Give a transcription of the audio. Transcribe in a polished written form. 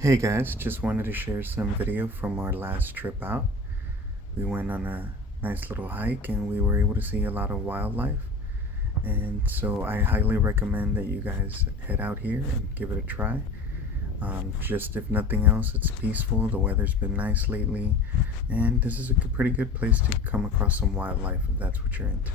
Hey guys, just wanted to share some video from our last trip out. We went on a nice little hike and we were able to see a lot of wildlife. And so I highly recommend that you guys head out here and give it a try. Just if nothing else, it's peaceful, the weather's been nice lately, and this is a pretty good place to come across some wildlife if that's what you're into.